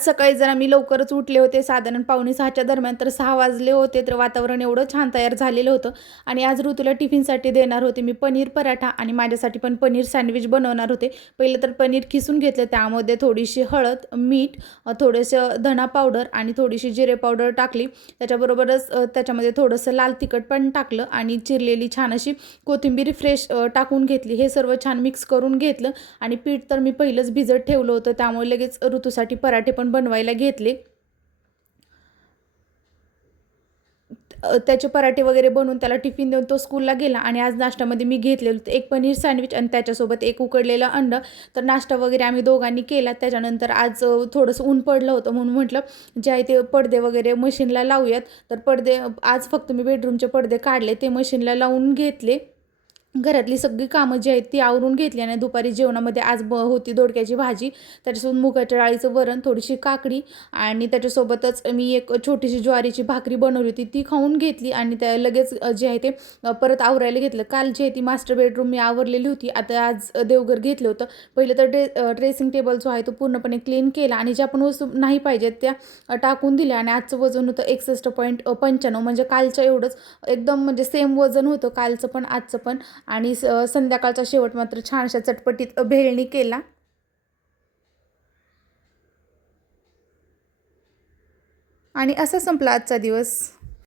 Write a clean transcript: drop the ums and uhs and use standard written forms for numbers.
सकाळी जरा मी लवकरच उठले होते, साधारण 5:45च्या दरम्यान. तर 6 वाजले होते. तर वातावरण एवढं छान तयार झालेलं होतं आणि आज ऋतूला टिफिनसाठी देणार होते मी पनीर पराठा आणि माझ्यासाठी पण पनीर सँडविच बनवणार होते. पहिलं तर पनीर खिसून घेतलं, त्यामध्ये थोडीशी हळद, मीठ, थोडंसं धना पावडर आणि थोडीशी जिरे पावडर टाकली. त्याच्याबरोबरच त्याच्यामध्ये थोडंसं लाल तिखट पण टाकलं आणि चिरलेली छान अशी कोथिंबीर फ्रेश टाकून घेतली. हे सर्व छान मिक्स करून घेतलं आणि पीठ तर मी पहिलंच भिजत ठेवलं होतं, त्यामुळे लगेच ऋतूसाठी पराठे पण बनवायला घेतले. त्याचे पराठे वगैरे बनवून त्याला टिफिन देऊन तो स्कूलला गेला आणि आज नाश्त्यामध्ये मी घेतलेलं होतं एक पनीर सँडविच आणि त्याच्यासोबत एक उकडलेलं अंडं. तर नाश्ता वगैरे आम्ही दोघांनी केला. त्याच्यानंतर आज थोडंसं ऊन पडलं होतं म्हणून म्हटलं जे आहे ते पडदे वगैरे मशीनला लावूयात. तर पडदे आज फक्त मी बेडरूमचे पडदे काढले, ते मशीनला लावून घेतले. घरातली सगळी कामं जी आहेत ती आवरून घेतली आणि दुपारी जेवणामध्ये आज होती दोडक्याची भाजी, त्याच्यासोबत मुगाच्या डाळीचं वरण, थोडीशी काकडी आणि त्याच्यासोबतच मी एक छोटीशी ज्वारीची भाकरी बनवली होती, ती खाऊन घेतली आणि त्या लगेच जे आहे ते परत आवरायला घेतलं. काल जी आहे ती मास्टर बेडरूम मी आवरलेली होती. आता आज देवघर घेतलं होतं. पहिलं तर ड्रेसिंग टेबल जो आहे तो पूर्णपणे क्लीन केला आणि ज्या पण वस्तू नाही पाहिजेत त्या टाकून दिल्या आणि आजचं वजन होतं 61.95, म्हणजे कालच्या एवढंच एकदम म्हणजे सेम वजन होतं कालचं पण आजचं पण. आणि संध्याकाळचा शेवट मात्र छानशा चटपटीत भेळणी केला आणि असा संपला आजचा दिवस.